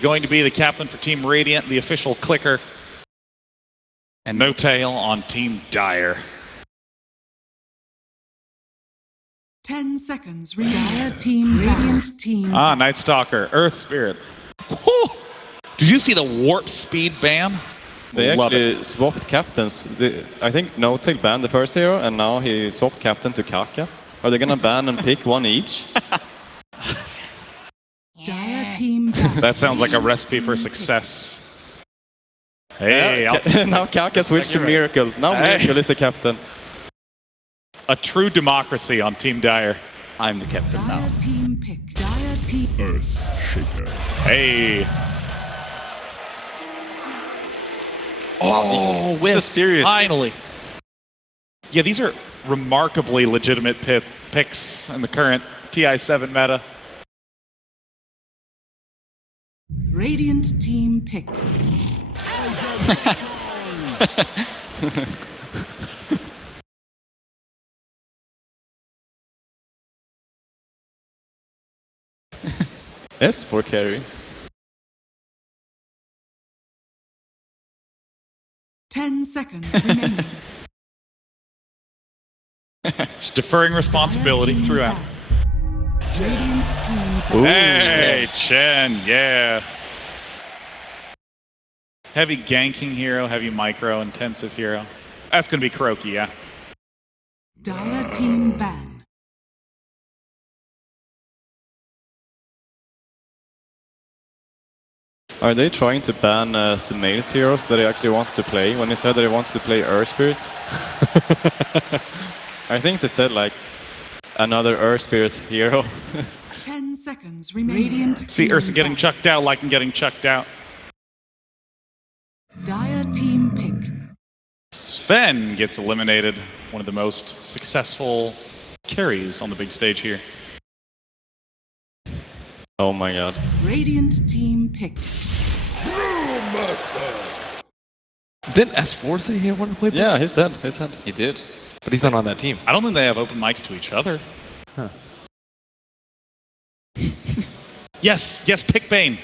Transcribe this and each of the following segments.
is going to be the captain for Team Radiant, the official clicker. And no tail on Team Dire. 10 seconds. Dire team, Radiant team. Ah, Night Stalker, Earth Spirit. Whew. Did you see the warp speed ban? They Love actually swapped captains. I think No Tail banned the first hero, and now he swapped captain to Kaka. Are they gonna ban and pick one each? Dire team back. That sounds like a recipe for success. Hey, now Kaka switched to Miracle. Now Miracle is the captain. A true democracy on Team Dire. I'm the captain now. Dire team pick. Dire team. Earth Shaker. Hey. Oh, with serious finally. Yeah, these are remarkably legitimate picks in the current TI7 meta. Radiant team pick. S for carry. 10 seconds remaining. Just deferring responsibility throughout. Radiant team back. Hey, Chen, yeah. Heavy ganking hero, heavy micro, intensive hero. That's going to be Kuroki, yeah. Dire team ban. Are they trying to ban Sumail's heroes that they actually want to play when they said they want to play Earth Spirit? I think they said like another Earth Spirit hero. 10 seconds remaining. Radiant See team Ursa getting back. chucked out like I'm getting chucked out. Dire team pick. Sven gets eliminated. One of the most successful carries on the big stage here. Oh my god. Radiant team pick. Didn't S4 say he wanted to play? Yeah, he said. He did. But he's not on that team. I don't think they have open mics to each other. Huh. Yes, pick Bane.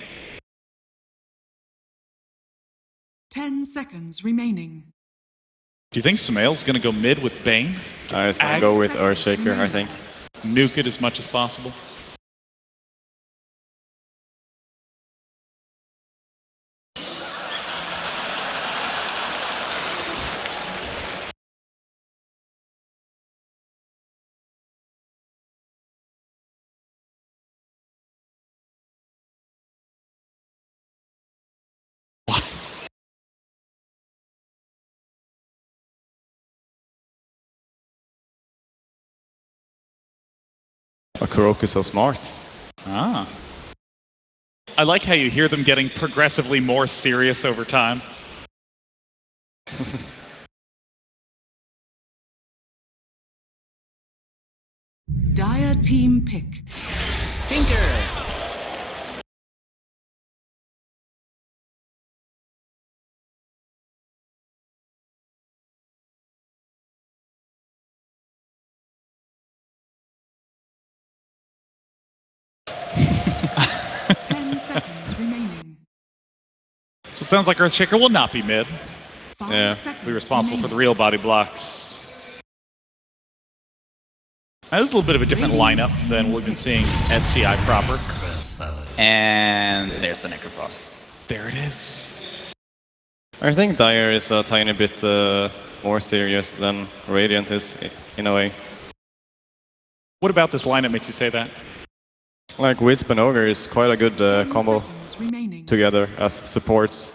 10 seconds remaining. Do you think Sumail's going to go mid with Bane? I was gonna go with Earth Shaker, I think. Nuke it as much as possible. Oh, Kuroki's so smart. Ah. I like how you hear them getting progressively more serious over time. Dire team pick. Tinker! So it sounds like Earthshaker will not be mid. 5 seconds Be responsible for the remaining. real body blocks. Now, this is a little bit of a different lineup than what we've been seeing at TI proper. And there's the Necrophos. There it is. I think Dire is a tiny bit more serious than Radiant is, in a way. What about this lineup makes you say that? Like Wisp and Ogre is quite a good 10 combo seconds remaining. together as supports.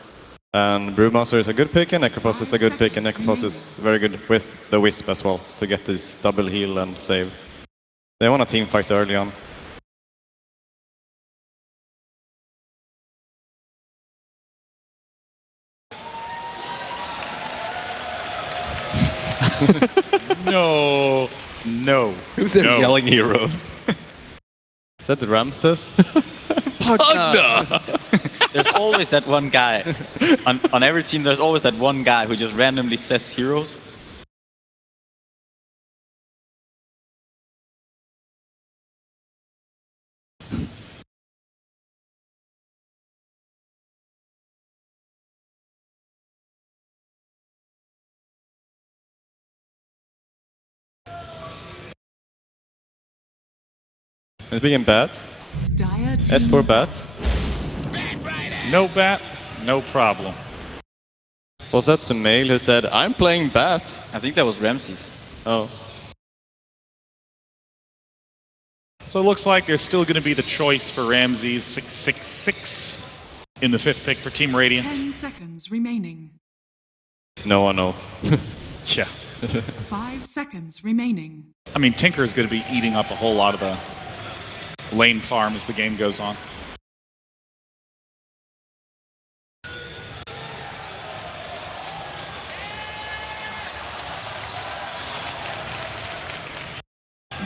And Brewmaster is a good pick and Necrophos is a good pick and Necrophos is very good with the Wisp as well to get this double heal and save. They want a team fight early on. No. No. Who's there No. yelling heroes? Is that Ramses? There's always that one guy. On every team, there's always that one guy who just randomly says heroes. It's being bat. Dire team S for bat. No bat, no problem. Was that Sumail who said, I'm playing bat? I think that was Ramses. Oh. So it looks like there's still going to be the choice for Ramses 666 in the 5th pick for Team Radiant. 10 seconds remaining. No one knows. Yeah. 5 seconds remaining. I mean, Tinker is going to be eating up a whole lot of the lane farm as the game goes on.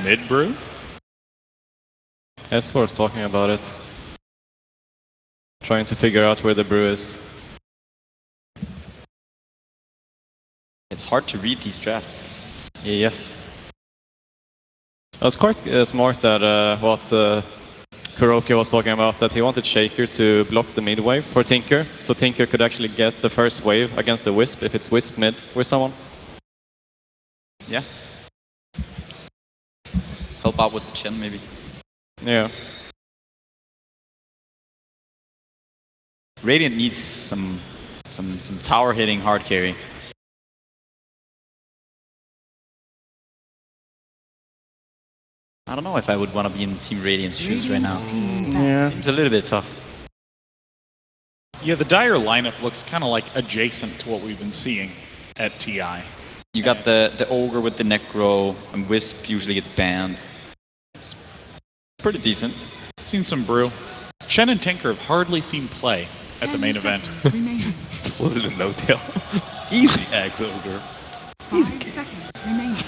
Mid brew? S4 is talking about it. Trying to figure out where the brew is. It's hard to read these drafts. Yes. It was quite smart that what Kuroki was talking about, that he wanted Shaker to block the mid wave for Tinker, so Tinker could actually get the first wave against the Wisp if it's Wisp mid with someone. Yeah. Help out with the Chen, maybe. Yeah. Radiant needs some tower hitting hard carry. I don't know if I would want to be in Team Radiant's shoes right now. Yeah. Seems a little bit tough. Yeah, the Dire lineup looks kind of like adjacent to what we've been seeing at TI. You got the Ogre with the Necro, and Wisp usually gets banned. It's pretty decent. Seen some brew. Chen and Tinker have hardly seen play at the main event. Remaining. Just listen to No Tail. Easy Axe Ogre. 5 seconds remaining.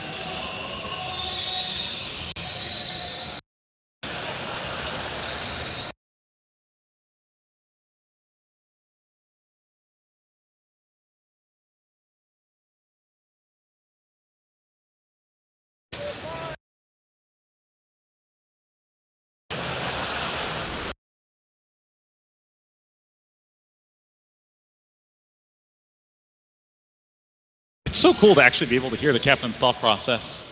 It's so cool to actually be able to hear the captain's thought process.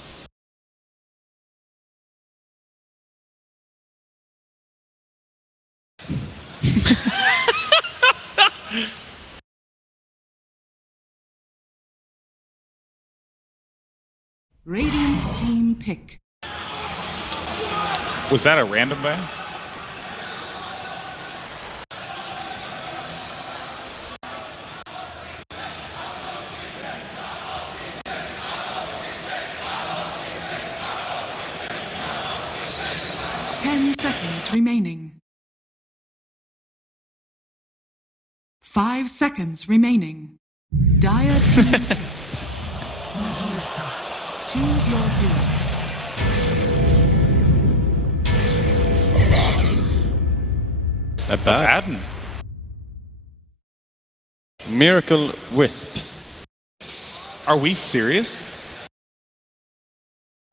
Radiant team pick. Was that a random ban? Remaining. 5 seconds remaining. Dire team pick. Choose your hero. Abaddon. Miracle Wisp. Are we serious?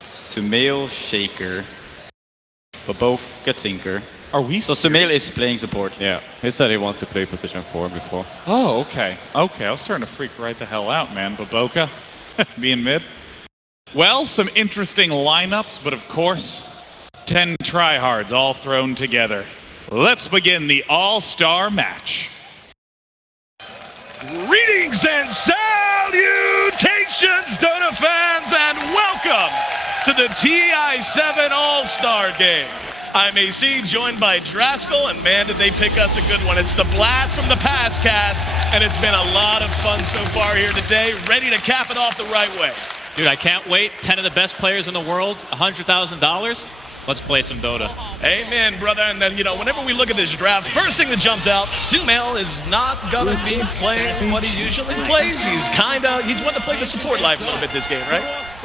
Sumail Shaker. Baboka Tinker. Are we So serious? Sumail is playing support. Yeah, he said he wanted to play position 4 before. Oh, okay. Okay, I was starting to freak right the hell out, man. Baboka being mid. Well, some interesting lineups, but of course, 10 tryhards all thrown together. Let's begin the all-star match. Greetings and salutations, Dota fans, and welcome to the TI7 All-Star Game. I'm AC, joined by Draskell, and man, did they pick us a good one. It's the blast from the past cast, and it's been a lot of fun so far here today, ready to cap it off the right way. Dude, I can't wait. 10 of the best players in the world, $100,000. Let's play some Dota. Amen, brother. And then, you know, whenever we look at this draft, first thing that jumps out, Sumail is not gonna be playing what he usually plays. He's wanting to play the support life a little bit this game, right?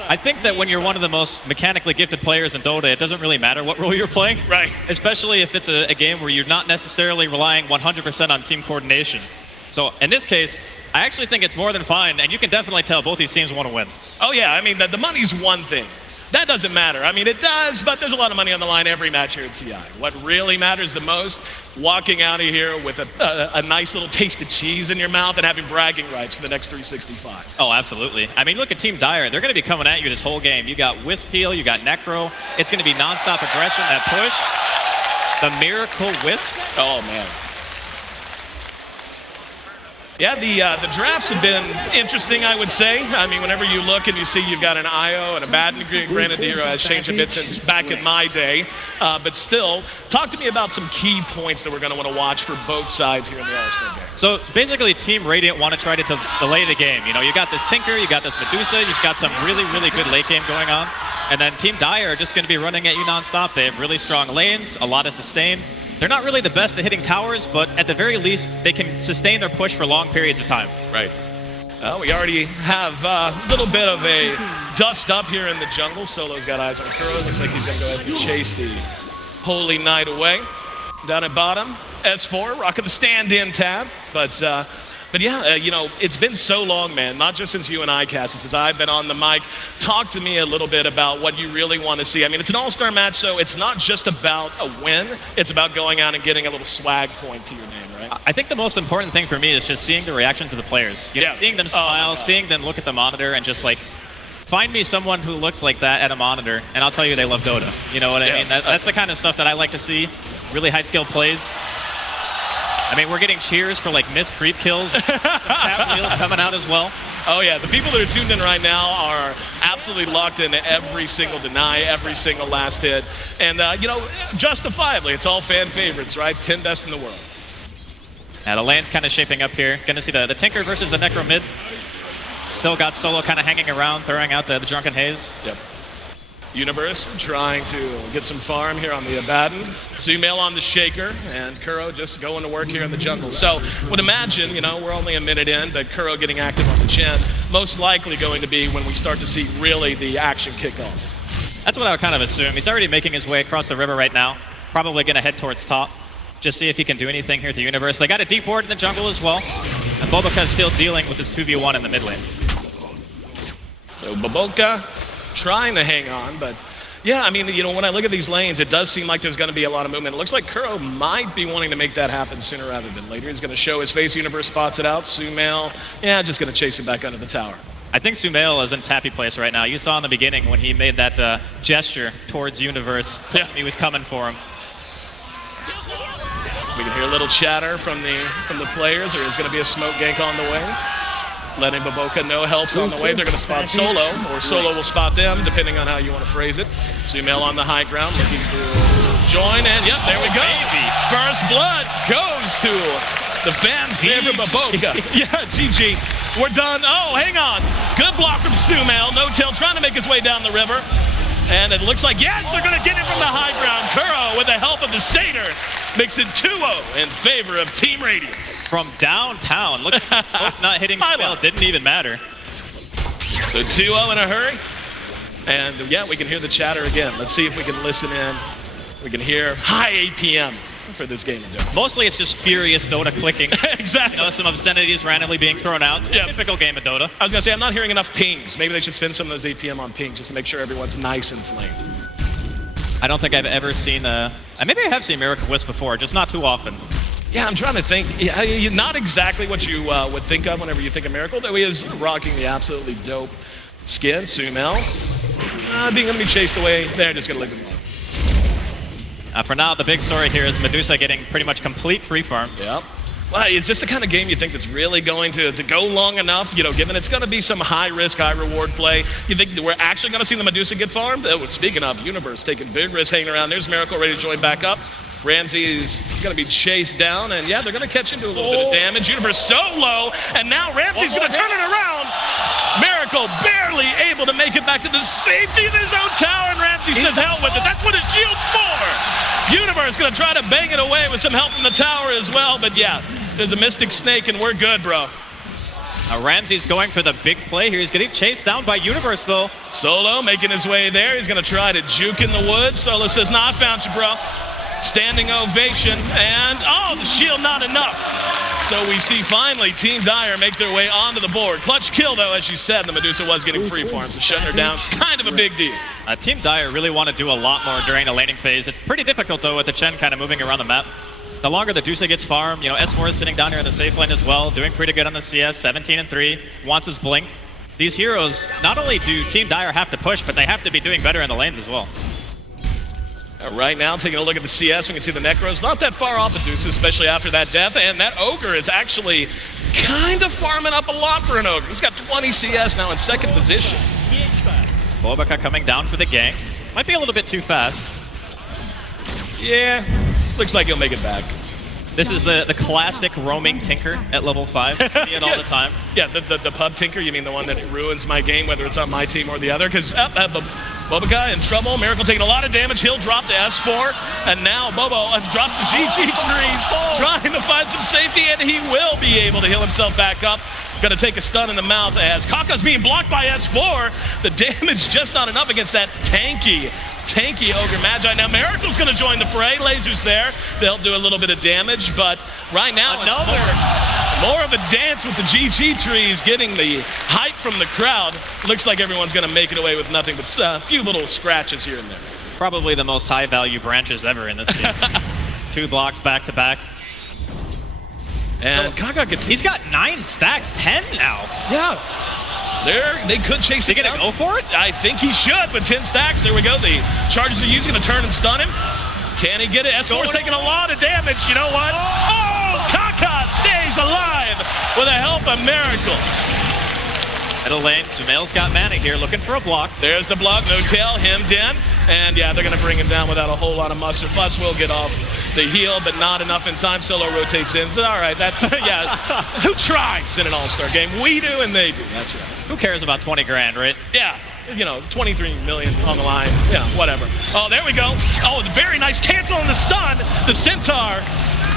I think that when you're one of the most mechanically gifted players in Dota, it doesn't really matter what role you're playing. Right. Especially if it's a game where you're not necessarily relying 100% on team coordination. So in this case, I actually think it's more than fine, and you can definitely tell both these teams want to win. Oh yeah, I mean, the money's one thing. That doesn't matter. I mean, it does, but there's a lot of money on the line every match here at TI. What really matters the most, walking out of here with a nice little taste of cheese in your mouth and having bragging rights for the next 365. Oh, absolutely. I mean, look at Team Dire. They're going to be coming at you this whole game. You got Wisp heal, you got Necro. It's going to be nonstop aggression, that push. The Miracle Wisp. Oh, man. Yeah, the drafts have been interesting, I would say. I mean, whenever you look and you see you've got an IO and a Baden, granted the hero has changed a bit since back in my day, but still, talk to me about some key points that we're going to want to watch for both sides here in the All-Star game. So basically, Team Radiant want to try to delay the game. You know, you got this Tinker, you got this Medusa, you've got some really, really good late game going on. And then Team Dire are just going to be running at you nonstop. They have really strong lanes, a lot of sustain. They're not really the best at hitting towers, but at the very least, they can sustain their push for long periods of time. Right. Well, we already have a little bit of a dust up here in the jungle. Solo's got eyes on Kuro. Looks like he's going to go ahead and chase the Holy Knight away. Down at bottom, S4, rocking the stand-in tab. But yeah, you know, it's been so long, man, not just since you and I, Cassie, since I've been on the mic. Talk to me a little bit about what you really want to see. I mean, it's an all-star match, so it's not just about a win. It's about going out and getting a little swag point to your name, right? I think the most important thing for me is just seeing the reactions of the players. You know, seeing them smile, seeing them look at the monitor, and just like, find me someone who looks like that at a monitor, and I'll tell you they love Dota. You know what I mean? That's the kind of stuff that I like to see. Really high-skill plays. I mean, we're getting cheers for like missed creep kills. Tap wheels coming out as well. Oh yeah, the people that are tuned in right now are absolutely locked into every single deny, every single last hit. And you know, justifiably, it's all fan favorites, right? 10 best in the world. Yeah, the lane's kind of shaping up here. Gonna see the Tinker versus the Necro mid. Still got Solo kind of hanging around, throwing out the Drunken Haze. Yep. Universe trying to get some farm here on the Abaddon. Sumail on the Shaker, and Kuro just going to work here in the jungle. So, would imagine, you know, we're only a minute in, but Kuro getting active on the Chen, most likely going to be when we start to see really the action kick off. That's what I would kind of assume. He's already making his way across the river right now. Probably going to head towards top. Just see if he can do anything here to Universe. They got a deep ward in the jungle as well. And Boboka is still dealing with this 2v1 in the mid lane. So Boboka trying to hang on, but yeah, I mean, you know, when I look at these lanes, it does seem like there's going to be a lot of movement. It looks like Kuro might be wanting to make that happen sooner rather than later. He's going to show his face. Universe spots it out. Sumail, yeah, just going to chase it back under the tower. I think Sumail is in his happy place right now. You saw in the beginning when he made that gesture towards Universe. Yeah. He was coming for him. We can hear a little chatter from the players, or is going to be a smoke gank on the way. Letting Boboka know help's on the way. They're going to spot Solo, or Solo will spot them, depending on how you want to phrase it. Sumail on the high ground, looking to join, and yep, there we go. Baby. First blood goes to the fan favorite Boboka. Yeah, GG. We're done. Oh, hang on. Good block from Sumail. No Tail trying to make his way down the river. And it looks like, yes, they're going to get it from the high ground. Kuro, with the help of the Satyr, makes it 2-0 in favor of Team Radiant. From downtown. Look, not hitting spell didn't even matter. So 2-0 in a hurry. And yeah, we can hear the chatter again. Let's see if we can listen in. We can hear high APM for this game. Mostly it's just furious Dota clicking. Exactly. You know, some obscenities randomly being thrown out. Typical game of Dota. I was going to say, I'm not hearing enough pings. Maybe they should spend some of those APM on pings just to make sure everyone's nice and flamed. I don't think I've ever seen maybe I have seen Miracle Wisp before, just not too often. Yeah, I'm trying to think. Yeah, not exactly what you would think of whenever you think of Miracle, though he is rocking the absolutely dope skin. Sumail being going to be chased away. They're just going to leave him alone. For now, the big story here is Medusa getting pretty much complete free farm. Yep. Well, is this the kind of game you think that's really going to go long enough? You know, given it's going to be some high risk, high reward play, you think we're actually going to see the Medusa get farmed? Speaking of, Universe taking big risks hanging around. There's Miracle ready to join back up. Ramsey is going to be chased down, and yeah, they're going to catch him to a little bit of damage. Universe so low, and now Ramsey's going to turn it around. Miracle barely able to make it back to the safety of his own tower, and Ramsey says, hell with it. That's what his shield's for. Universe going to try to bang it away with some help from the tower as well, but yeah, there's a Mystic Snake, and we're good, bro. Now Ramsey's going for the big play here. He's getting chased down by Universe, though. Solo making his way there. He's going to try to juke in the woods. Solo says, nah, I found you, bro. Standing ovation, and oh, the shield not enough. So we see finally Team Dire make their way onto the board. Clutch kill, though, as you said. The Medusa was getting free farms, so shutting her down, kind of a big deal. Team Dire really want to do a lot more during the laning phase. It's pretty difficult, though, with the Chen kind of moving around the map. The longer the Dusa gets farmed, you know, S4 is sitting down here in the safe lane as well, doing pretty good on the CS, 17-3, wants his blink. These heroes, not only do Team Dire have to push, but they have to be doing better in the lanes as well. Right now, taking a look at the CS, we can see the Necros not that far off of Dusa, especially after that death, and that Ogre is actually kind of farming up a lot for an Ogre. He's got 20 CS now in second position. Bobaka coming down for the gank. Might be a little bit too fast. Yeah, looks like he'll make it back. This is the classic roaming Tinker at level 5. See it all the time. Yeah, the pub Tinker, you mean the one that ruins my game, whether it's on my team or the other? Because Bobaka in trouble. Miracle taking a lot of damage. He'll drop to S4. And now Bobo drops the GG trees, trying to find some safety, and he will be able to heal himself back up. Going to take a stun in the mouth as Kaka's being blocked by S4. The damage just not enough against that tanky Ogre Magi. Now Miracle's going to join the fray. Lasers there. They'll do a little bit of damage, but right now it's more of a dance with the GG trees, getting the hype from the crowd. Looks like everyone's going to make it away with nothing but a few little scratches here and there. Probably the most high-value branches ever in this game. 2 blocks back-to-back. And Kaka he's got 9 stacks, 10 now. Yeah. They could chase it down. Go for it? I think he should, but 10 stacks. There we go. The charges are used, going to turn and stun him. Can he get it? S4's taking a lot of damage. You know what? Oh, Kaka stays alive with the help of Miracle. Middle lane, Sumail's got mana here, looking for a block. There's the block, no tail, hemmed in. And yeah, they're going to bring him down without a whole lot of mustard. Plus, we'll get off the heal, but not enough in time. Solo rotates in. So, all right, that's, yeah. Who tries in an all-star game? We do and they do. That's right. Who cares about 20 grand, right? Yeah. You know, 23 million on the line. Yeah, whatever. Oh, there we go. Oh, very nice cancel on the stun. The Centaur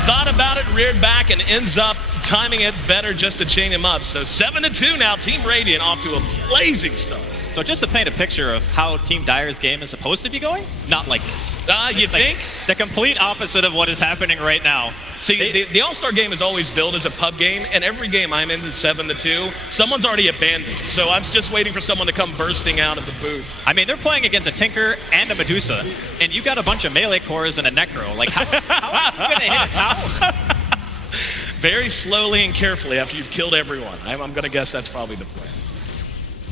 thought about it, reared back, and ends up timing it better just to chain him up. So 7-2 now. Team Radiant off to a blazing start. So just to paint a picture of how Team Dire's game is supposed to be going, not like this. You think? The complete opposite of what is happening right now. See, the All-Star game is always billed as a pub game, and every game I'm in is 7-2. Someone's already abandoned, so I'm just waiting for someone to come bursting out of the booth. I mean, they're playing against a Tinker and a Medusa, and you got a bunch of melee cores and a Necro. Like, how are you going to hit a tower? Very slowly and carefully after you've killed everyone. I'm going to guess that's probably the plan.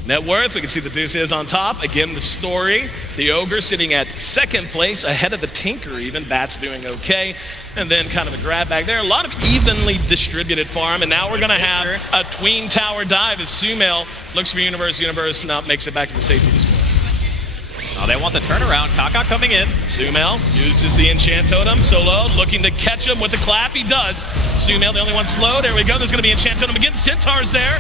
Net worth, we can see the Deuce is on top. Again, the story, the Ogre sitting at second place, ahead of the Tinker even. Bat's doing okay. And then kind of a grab back there. A lot of evenly distributed farm. And now we're going to have a tween tower dive as Sumail looks for Universe. Universe now makes it back to the safety displays. Oh, they want the turnaround. Kaka coming in. Sumail uses the enchant totem. Solo looking to catch him with the clap. He does. Sumail, the only one slow. There we go. There's going to be enchant totem again. Centaur's there.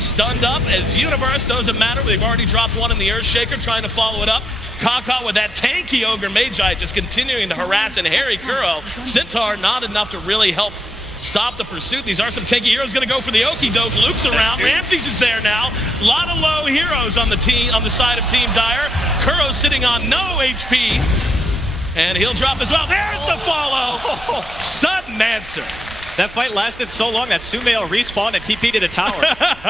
Stunned up as Universe, doesn't matter. They've already dropped one in the Earthshaker, trying to follow it up. Kaka with that tanky Ogre Magi just continuing to harass and harry Kuro. Centaur not enough to really help stop the pursuit. These are some tanky heroes going to go for the Okie Doke. Loops around. Ramses is there now. A lot of low heroes on the team, on the side of Team Dire. Kuro sitting on no HP. And he'll drop as well. There's the follow. Sudden answer. That fight lasted so long that Sumail respawned and TP to the tower.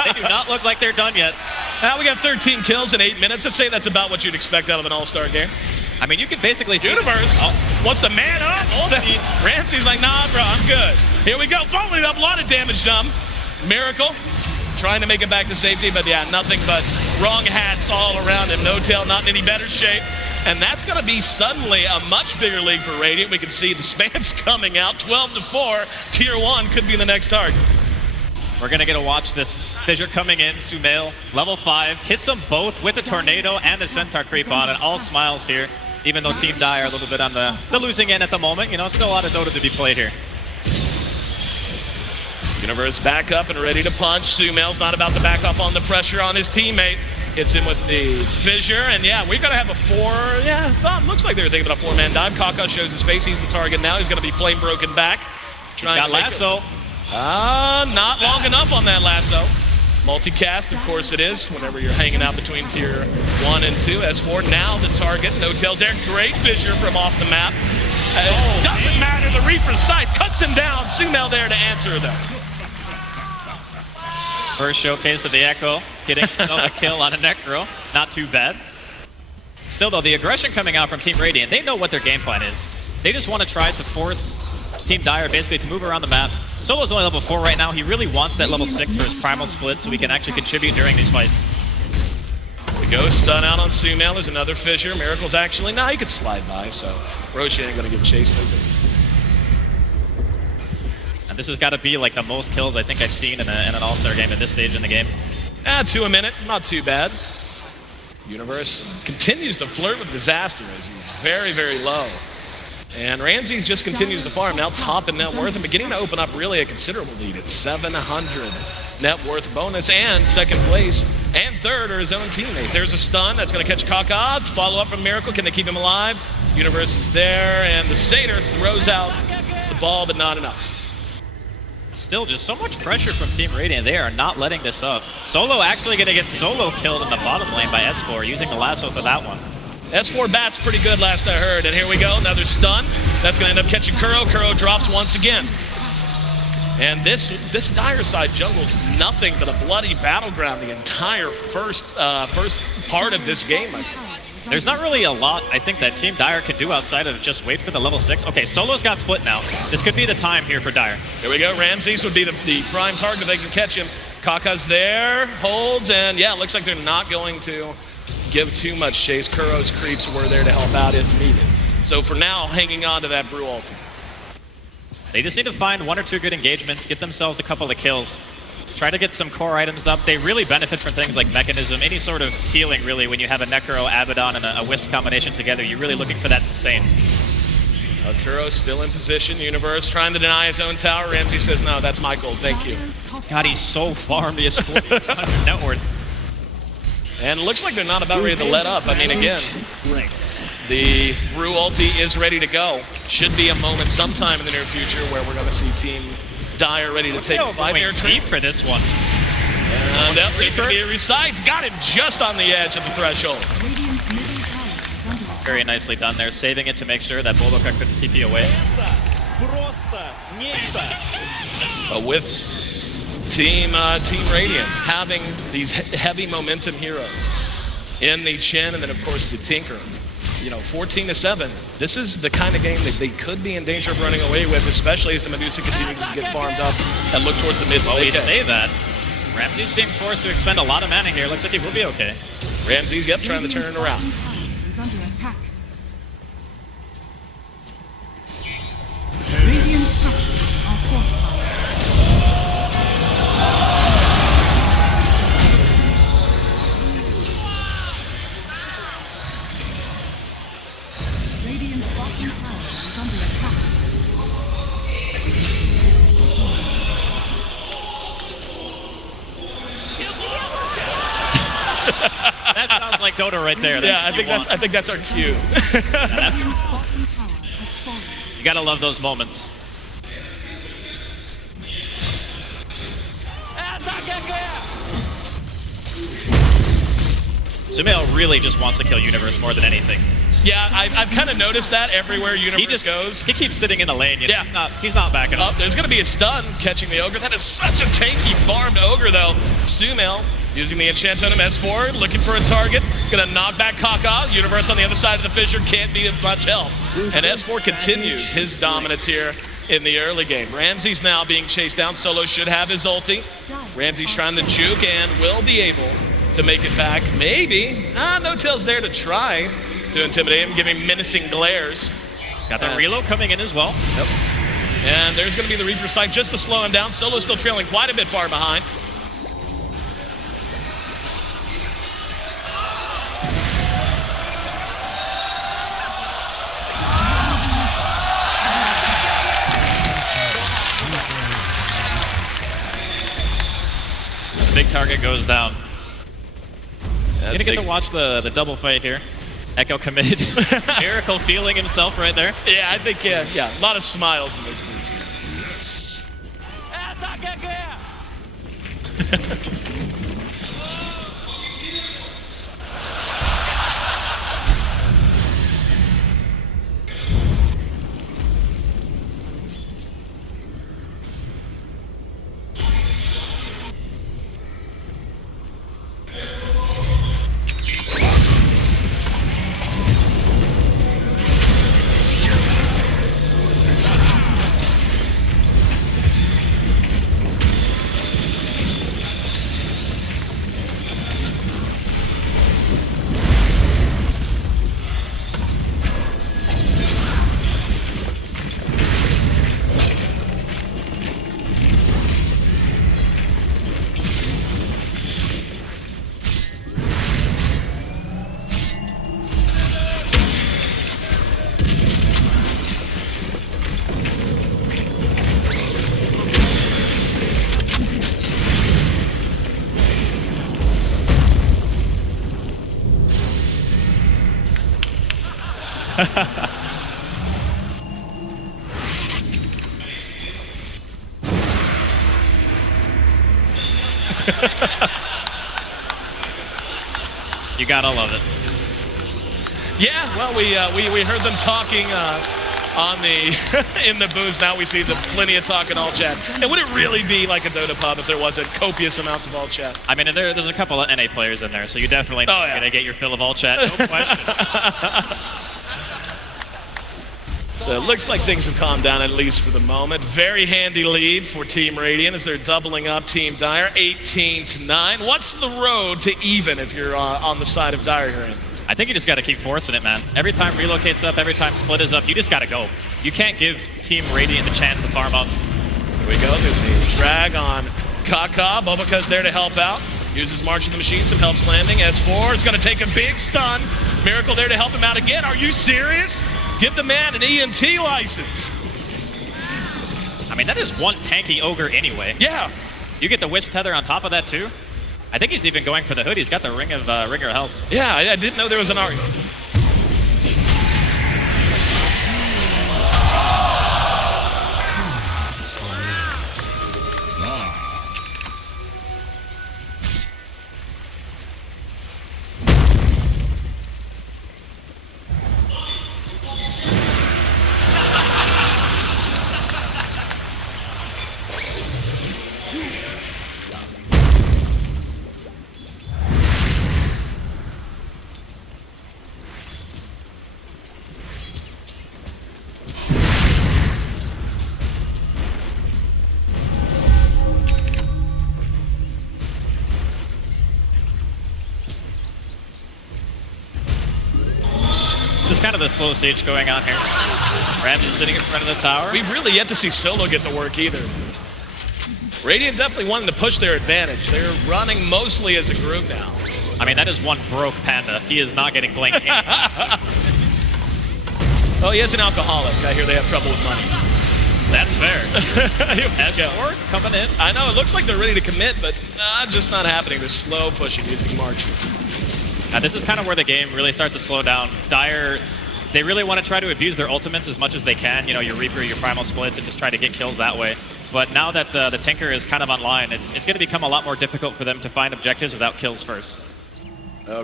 They do not look like they're done yet. Now we got 13 kills in 8 minutes. I'd say that's about what you'd expect out of an all-star game. I mean, you can basically see Universe wants to man up. Ramsey's like, nah, bro, I'm good. Here we go. Following up, a lot of damage done. Miracle trying to make it back to safety, but yeah, nothing but wrong hats all around him. No tail, not in any better shape. And that's going to be suddenly a much bigger league for Radiant. We can see the spans coming out, 12-4. Tier 1 could be the next target. We're going to get to watch this Fissure coming in. Sumail, level 5, hits them both with a Tornado and the Centaur creep on, and all smiles here, even though Team Dire are a little bit on the losing end at the moment. You know, still a lot of Dota to be played here. Universe back up and ready to punch. Sumail's not about to back off on the pressure on his teammate. Hits him with the Fissure, and yeah, we're going to have a looks like they were thinking about a 4-man dive. Kaka shows his face. He's the target now. He's going to be flame broken back. He's got lasso. Not long enough on that lasso. Multicast, of course it is, whenever you're hanging out between tier 1 and 2. S4 now the target. No tails there. Great Fissure from off the map. It doesn't matter here. The Reaper's Scythe cuts him down. Sumail there to answer though. First showcase of the Echo, getting a kill on a Necro. Not too bad. Still though, the aggression coming out from Team Radiant, they know what their game plan is. They just want to try to force Team Dire basically to move around the map. Solo's only level 4 right now. He really wants that level 6 for his primal split so he can actually contribute during these fights. We go stun out on Sumail. There's another fissure. Miracle's actually, he could slide by, so Roshi ain't gonna get chased over. And this has got to be like the most kills I think I've seen in an All-Star game at this stage in the game. 2 a minute, not too bad. Universe continues to flirt with disaster as he's very, very low. And Ramses just continues to farm, now top in net worth and beginning to open up really a considerable lead at 700 net worth bonus, and second place and third are his own teammates. There's a stun that's going to catch Kaka. Follow up from Miracle. Can they keep him alive? Universe is there, and the Satyr throws out the ball, but not enough. Still just so much pressure from Team Radiant. They are not letting this up. Solo actually going to get solo killed in the bottom lane by S4 using the lasso for that one. S4 bat's pretty good last I heard, and here we go, another stun. That's going to end up catching Kuro. Kuro drops once again. And this Dire side jungle's nothing but a bloody battleground the entire first part of this game, I think. There's not really a lot I think that Team Dire can do outside of just wait for the level 6. Okay, Solo's got split now. This could be the time here for Dire. Here we go, Ramses would be the prime target if they can catch him. Kaka's there, holds, and yeah, it looks like they're not going to give too much chase. Kuro's creeps were there to help out if needed. So for now, hanging on to that Brew ulti. They just need to find 1 or 2 good engagements, get themselves a couple of kills, try to get some core items up. They really benefit from things like Mechanism, any sort of healing really. When you have a Necro, Abaddon, and a Wisp combination together, you're really looking for that sustain. Kuro's still in position. Universe trying to deny his own tower. Ramsey says, no, that's my goal, thank you. God, he's so farmed. He has 400 net worth. And it looks like they're not about ready to let up. I mean, again, the Brew ulti is ready to go. Should be a moment sometime in the near future where we're going to see Team Dire ready to take a 5-air deep for this one. And that Reaper be Recite. Got him just on the edge of the threshold. Very nicely done there, saving it to make sure that Boloka couldn't TP away. But with Team Radiant having these heavy momentum heroes in the Chen and then of course the Tinker, 14-7. This is the kind of game that they could be in danger of running away with, especially as the Medusa continues to get farmed up and look towards the mid to late. Say that. Ramsey's being forced to expend a lot of mana here. Looks like he will be okay. Ramsey's trying to turn it around. Is under attack. Radiant structures are fortified. Radiant's bottom tower is under attack. That sounds like Dota right there. I think that's our cue. Radiant's bottom tower has fallen. You gotta love those moments. Sumail really just wants to kill Universe more than anything. Yeah, I've kind of noticed that everywhere Universe goes. He keeps sitting in the lane. He's not backing up. There's going to be a stun catching the Ogre. That is such a tanky farmed Ogre, though. Sumail using the enchant on him. S4 looking for a target. Going to knock back Kaka. Universe on the other side of the fissure can't be of much help. And S4 continues his dominance here in the early game. Ramsey's now being chased down. Solo should have his ulti. Ramsey's trying to juke and will be able to make it back. Maybe. No tails there to try to intimidate him, giving menacing glares. Got the reload coming in as well. Yep. And there's going to be the Reaper Sight just to slow him down. Solo's still trailing quite a bit far behind. The big target goes down. You're gonna get to watch the double fight here. Echo committed. Miracle feeling himself right there. Yeah, I think, yeah. A lot of smiles in those moves. You gotta love it. Yeah, well, we heard them talking on the in the booths. Now we see the plenty of talk in all chat. And would it really be like a Dota pub if there wasn't copious amounts of all chat? I mean, there's a couple of NA players in there, so you definitely are gonna get your fill of all chat, no question. So it looks like things have calmed down, at least for the moment. Very handy lead for Team Radiant as they're doubling up Team Dire, 18-9. What's the road to even if you're on the side of Dire here? I think you just got to keep forcing it, man. Every time Relocate's up, every time Split is up, you just got to go. You can't give Team Radiant the chance to farm up. Here we go. There's a drag on Kaka. Boboka's there to help out. Uses March of the Machine, some helps landing. S4 is going to take a big stun. Miracle there to help him out again. Are you serious? Give the man an ENT license. I mean, that is one tanky Ogre anyway. Yeah. You get the Wisp Tether on top of that too? I think he's even going for the hood. He's got the Ringer of Help. Yeah, I didn't know there was an argument. Just kind of the slow siege going on here. Ramsey's sitting in front of the tower. We've really yet to see Solo get the work either. Radiant definitely wanting to push their advantage. They're running mostly as a group now. I mean, that is one broke Panda. He is not getting blinked. Oh, he is an alcoholic. I hear they have trouble with money. That's fair. S4 coming in. I know, it looks like they're ready to commit, but just not happening. They're slow pushing using March. This is kind of where the game really starts to slow down. Dire, they really want to try to abuse their ultimates as much as they can. You know, your Reaper, your Primal Splits, and just try to get kills that way. But now that the Tinker is kind of online, it's going to become a lot more difficult for them to find objectives without kills first.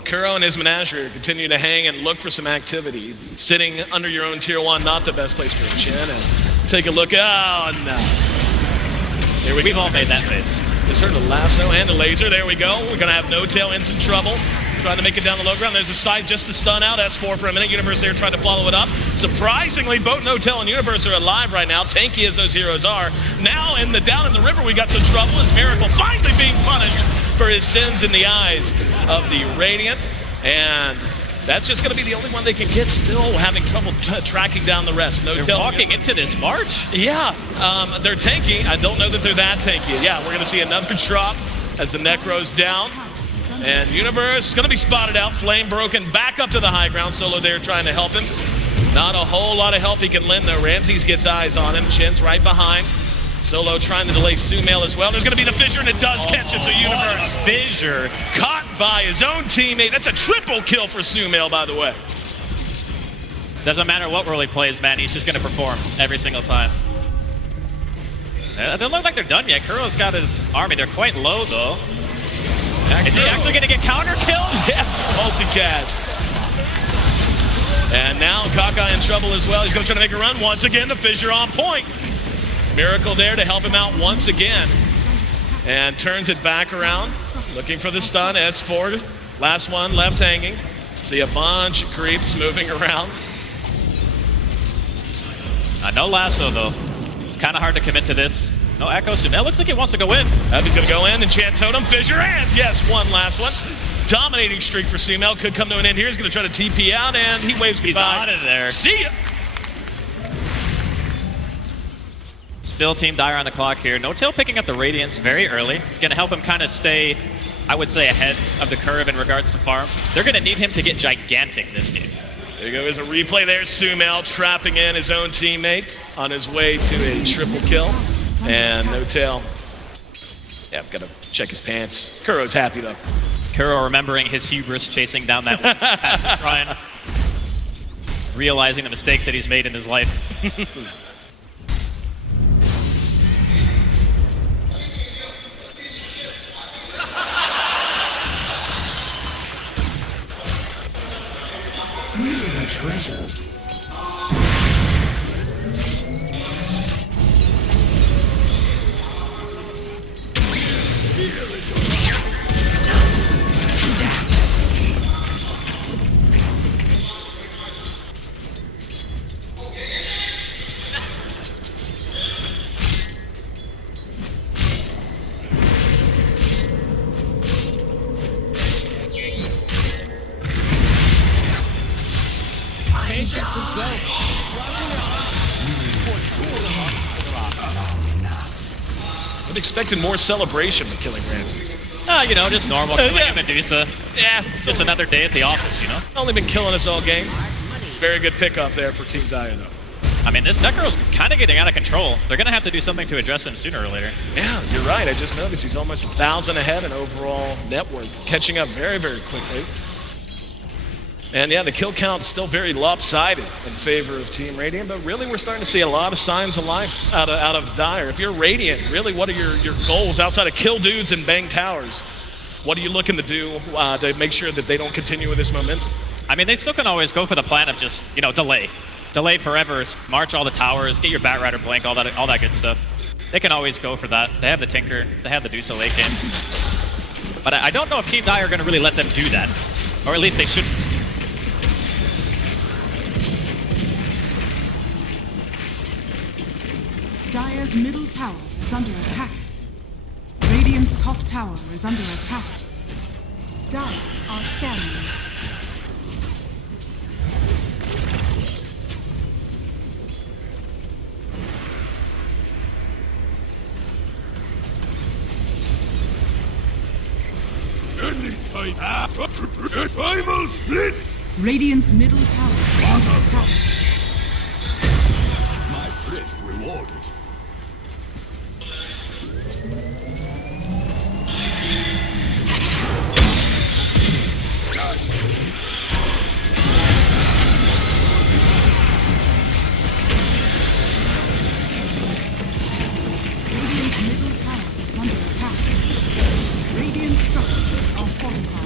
Kuro and his Menagerie continue to hang and look for some activity. Sitting under your own tier 1, not the best place for a Chin. And take a look. Oh, no. Here We've all made that face. Just heard a lasso and a laser. There we go. We're going to have No-Tail in some trouble. Trying to make it down the low ground. There's a side just to stun out. S4 for a minute. Universe there trying to follow it up. Surprisingly, both No-Tail and Universe are alive right now. Tanky as those heroes are. Now down in the river, we got some trouble as Miracle finally being punished for his sins in the eyes of the Radiant. And that's just going to be the only one they can get. Still having trouble tracking down the rest. No-Tail. They're walking into this March? Yeah. They're tanky. I don't know that they're that tanky. Yeah, we're going to see another drop as the Necro's down. And Universe is going to be spotted out. Flame broken back up to the high ground. Solo there trying to help him. Not a whole lot of help he can lend though. Ramses gets eyes on him. Chin's right behind. Solo trying to delay Sumail as well. There's going to be the fissure and it does catch it. So Universe fissure caught by his own teammate. That's a triple kill for Sumail, by the way. Doesn't matter what role he plays, man. He's just going to perform every single time. They don't look like they're done yet. Kuro's got his army. They're quite low though. Is he actually going to get counter killed? Yeah, multicast. And now Kaka in trouble as well. He's going to try to make a run once again. The fissure on point. Miracle there to help him out once again. And turns it back around. Looking for the stun. S4, last one left hanging. See a bunch of creeps moving around. No lasso though. It's kind of hard to commit to this. No Echo Sumail. Looks like he wants to go in. He's going to go in, enchant totem, fissure, and yes, one last one. Dominating streak for Sumail. Could come to an end here. He's going to try to TP out, and he waves goodbye. He's out of there. See ya. Still Team Dire on the clock here. No-Tail picking up the Radiance very early. It's going to help him kind of stay, I would say, ahead of the curve in regards to farm. They're going to need him to get gigantic this game. There you go. There's a replay there. Sumail trapping in his own teammate on his way to a triple kill. And No-Tail, yeah, I've got to check his pants. Kuro's happy though. Kuro remembering his hubris chasing down that Ryan, realizing the mistakes that he's made in his life. I'm expecting more celebration with killing Ramses. You know, just normal killing yeah. Medusa. Yeah, It's just another day at the office, you know? only been killing us all game. Very good pickoff there for Team Dire, though. I mean, this Necro's kind of getting out of control. They're going to have to do something to address him sooner or later. Yeah, you're right. I just noticed he's almost 1,000 ahead in overall net worth, catching up very, very quickly. And yeah, the kill count's still very lopsided in favor of Team Radiant, but really we're starting to see a lot of signs of life out of Dire. If you're Radiant, really what are your goals outside of kill dudes and bang towers? What are you looking to do to make sure that they don't continue with this momentum? I mean, they still can always go for the plan of just, you know, delay. Delay forever, march all the towers, get your Batrider blink, all that good stuff. They can always go for that. They have the Tinker, they have the Dusa late game. But I don't know if Team Dire are going to really let them do that. Or at least they shouldn't. Dire's middle tower is under attack. Radiant's top tower is under attack. Dire are scanning. Primal split! Radiant's middle tower is under attack. My thrift rewarded. Radiant's middle tower is under attack. Radiant structures are fortified.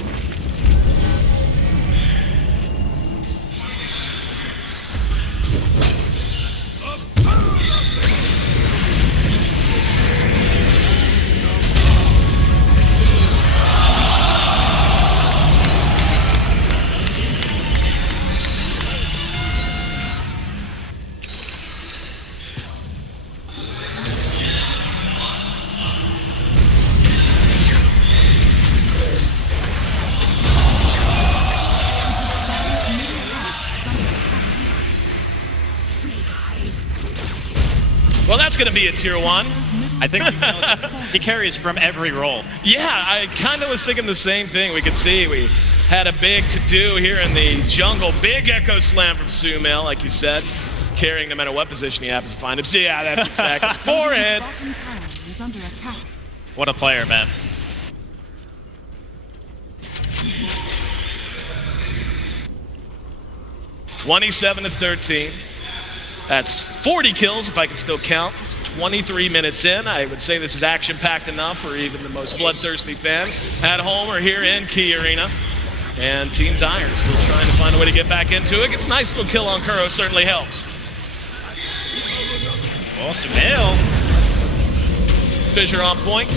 Well, that's going to be a tier 1. I think he carries from every role. Yeah, I kind of was thinking the same thing. We could see we had a big to-do here in the jungle. Big Echo Slam from Sumail, like you said, carrying no matter what position he happens to find him. So yeah, that's exactly. Forehead. Bottom tower is under attack. What a player, man. (27-13). That's 40 kills, if I can still count. 23 minutes in. I would say this is action-packed enough for even the most bloodthirsty fan at home or here in KeyArena. And Team Dire still trying to find a way to get back into it. Gets a nice little kill on Kuro, certainly helps. Well, Sumail. Fissure on point.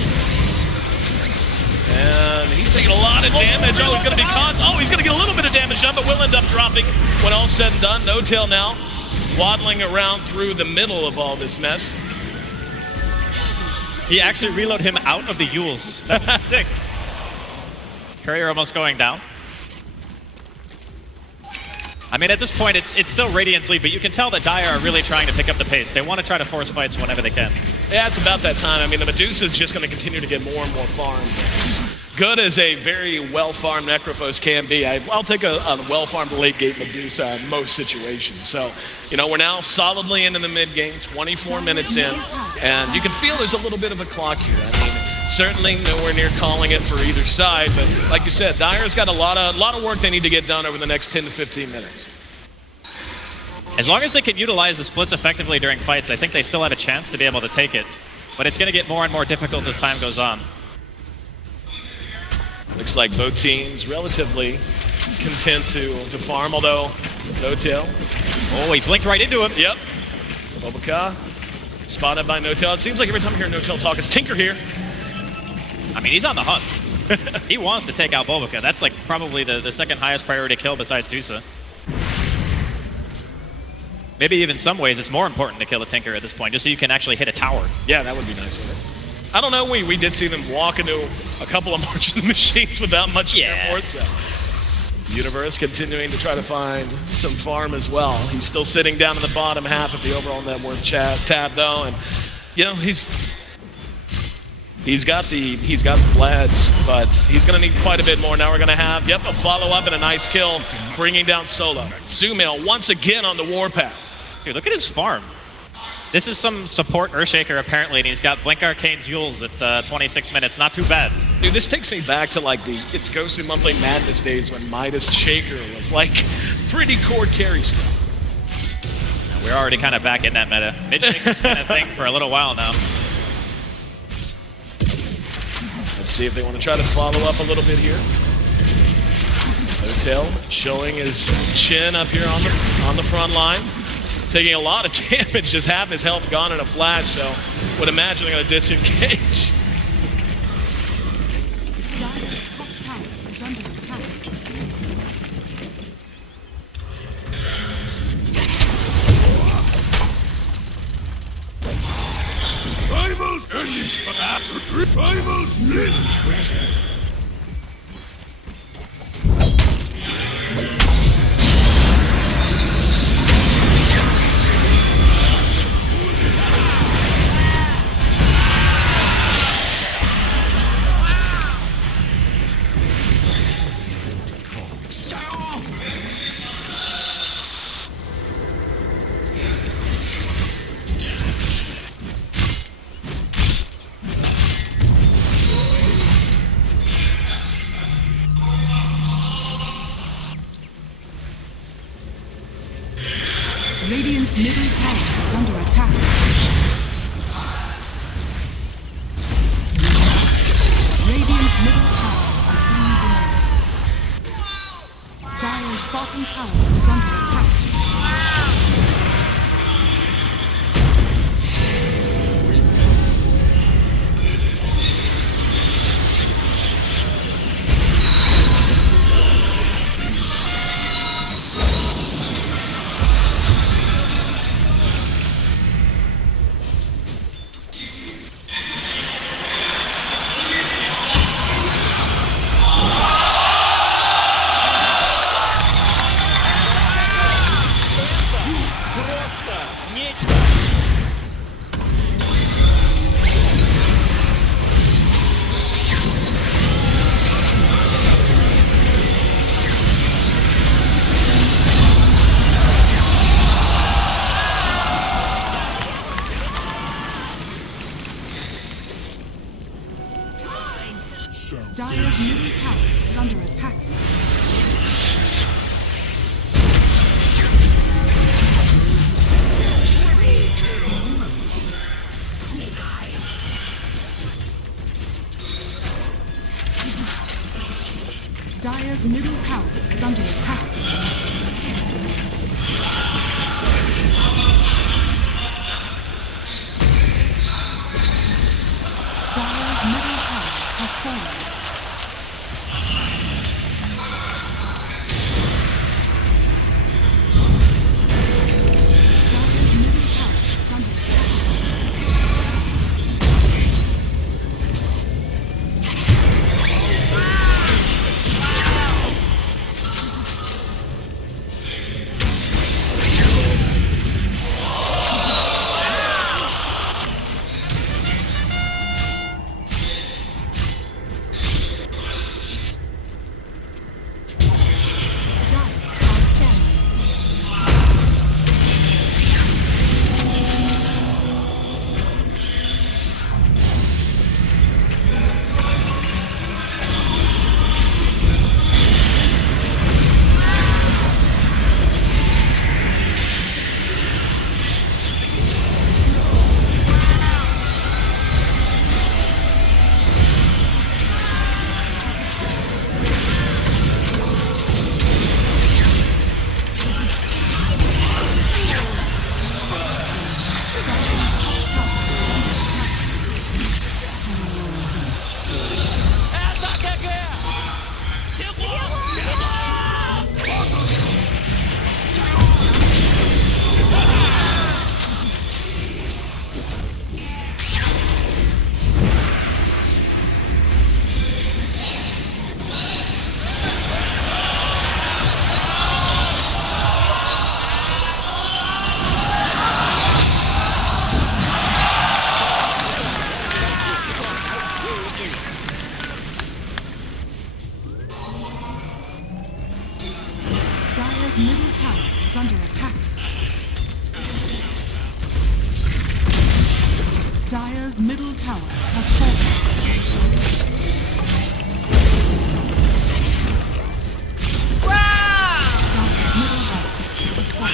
And he's taking a lot of damage. Oh, he's going to be caught. Oh, he's going to get a little bit of damage done, but will end up dropping when all's said and done. No tail now. Waddling around through the middle of all this mess. He actually reloaded him out of the Yules. That's sick. Courier almost going down. I mean, at this point, it's still Radiant's lead, but you can tell that Dire are really trying to pick up the pace. They want to try to force fights whenever they can. Yeah, it's about that time. I mean, the Medusa is just going to continue to get more and more farmed. As good as a very well-farmed Necrophos can be, I'll take a well-farmed late-game Medusa in most situations. So, you know, we're now solidly into the mid-game, 24 minutes in, and you can feel there's a little bit of a clock here. I mean, certainly nowhere near calling it for either side, but like you said, Dire's got a lot of work they need to get done over the next 10 to 15 minutes. As long as they can utilize the splits effectively during fights, I think they still have a chance to be able to take it. But it's going to get more and more difficult as time goes on. Looks like both teams relatively content to farm, although No Tail. Oh, he blinked right into him. Yep. Bobaka spotted by No Tail. It seems like every time I hear No Tail talk, it's Tinker here. I mean, he's on the hunt. He wants to take out Bulbaka. That's like probably the second highest priority kill besides Dusa. Maybe even some ways it's more important to kill a Tinker at this point, just so you can actually hit a tower. Yeah, that would be nice, wouldn't it? I don't know, we did see them walk into a couple of marching machines without much airport, so. Universe continuing to try to find some farm as well. He's still sitting down in the bottom half of the overall net worth tab though, and you know, he's got the Vlads, but he's gonna need quite a bit more. Now we're gonna have, yep, a follow-up and a nice kill, bringing down Solo. Sumail once again on the warpath. Dude, look at his farm. This is some support Earthshaker apparently, and he's got Blink Arcane's Yules at 26 minutes. Not too bad. Dude, this takes me back to like the It's Ghosted Monthly Madness days when Midas Shaker was like pretty core carry stuff. We're already kind of back in that meta. Mid-Shaker's been a thing for a little while now. Let's see if they want to try to follow up a little bit here. Hotel showing his chin up here on the front line. Taking a lot of damage, just half his health gone in a flash, so would imagine they're going to disengage. Dire's top tower is under attack. Rivals ending. Rivals split. Treasures. Radiant's middle tower is under attack. Radiant's middle tower has been denied. Dire's bottom tower is under attack. Dire's middle tower is under attack. Dire's middle tower is under attack. Dire's middle tower has fallen. Dire's middle tower is under attack. Dire's middle tower has fallen. Dire's middle barracks is fallen.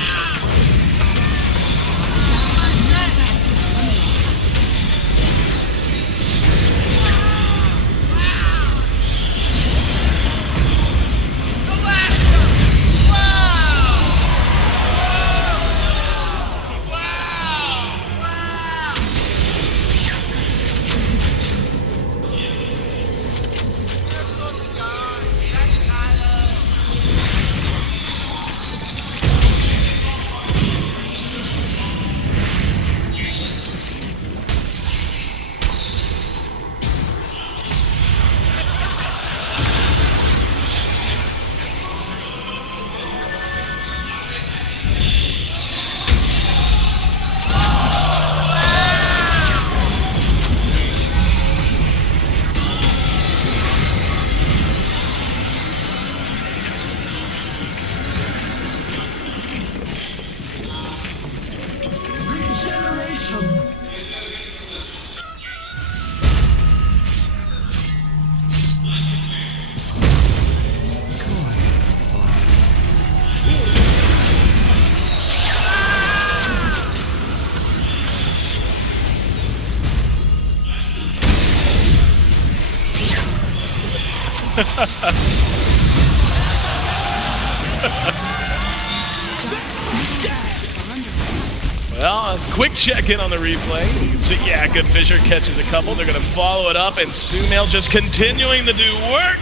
Well, a quick check-in on the replay. You can see, yeah, Good Fisher catches a couple. They're going to follow it up, and Sumail just continuing to do work.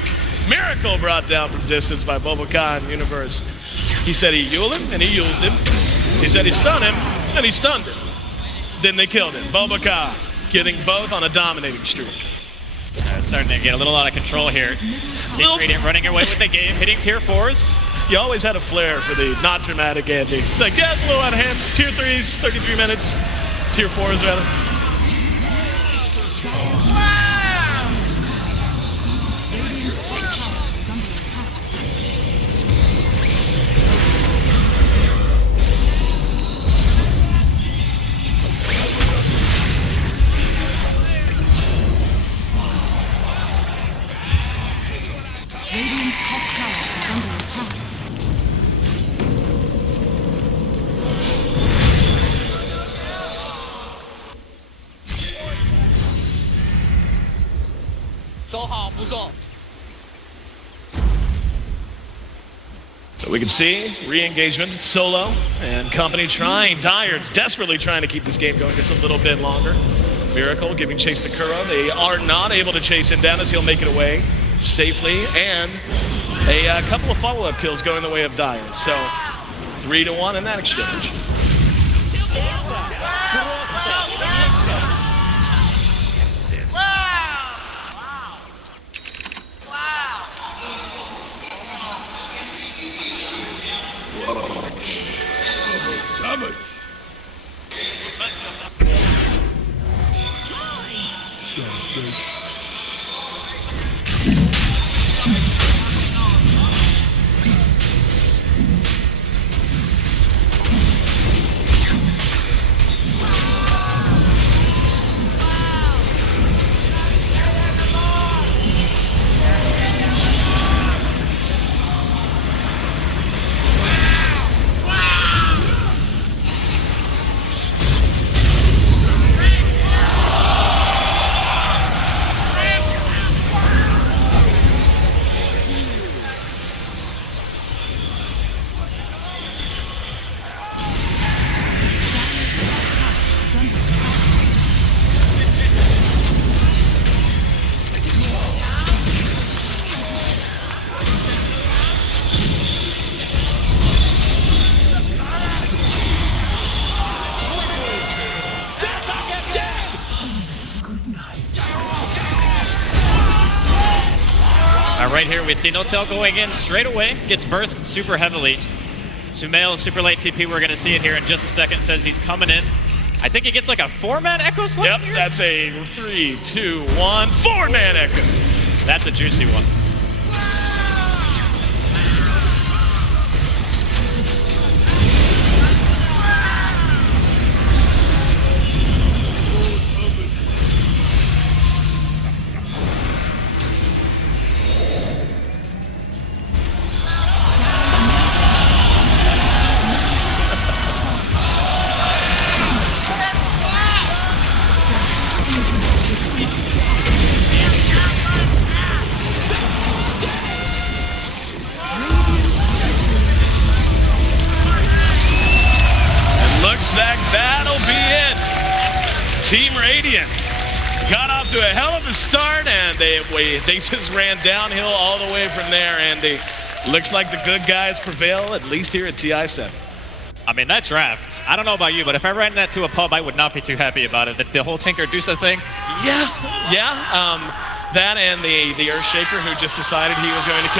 Miracle brought down from distance by Bobokan Universe. He said he Yuled him, and he used him. He said he stunned him, and he stunned him. Then they killed him. Bobokan getting both on a dominating streak. Starting to get a little out of control here. Team Radiant running away with the game, hitting tier 4s. You always had a flair for the not dramatic Andy. It's like, yeah, it's a little out of hand. Tier 3s, 33 minutes. Tier 4s, rather. Radiant's top tower is under attack. So we can see re-engagement, Solo and company trying, Dire desperately trying to keep this game going just a little bit longer. Miracle giving chase to Kuro. They are not able to chase him down as he'll make it away safely, and a couple of follow-up kills going the way of Dire. So 3-1 in that exchange. Damage. Right here, we see No Tail going in straight away, gets burst super heavily. Sumail, super late TP, we're going to see it here in just a second, says he's coming in. I think he gets like a 4-man Echo Slam. Yep, here. that's a 3, 2, 1, 4-man Echo. That's a juicy one. Zach, that'll be it. Team Radiant got off to a hell of a start, and they just ran downhill all the way from there, Andy. Looks like the good guys prevail, at least here at TI7. I mean, that draft, I don't know about you, but if I ran that to a pub, I would not be too happy about it. The whole Tinker Dusa thing. Yeah. That and the Earthshaker who just decided he was going to kill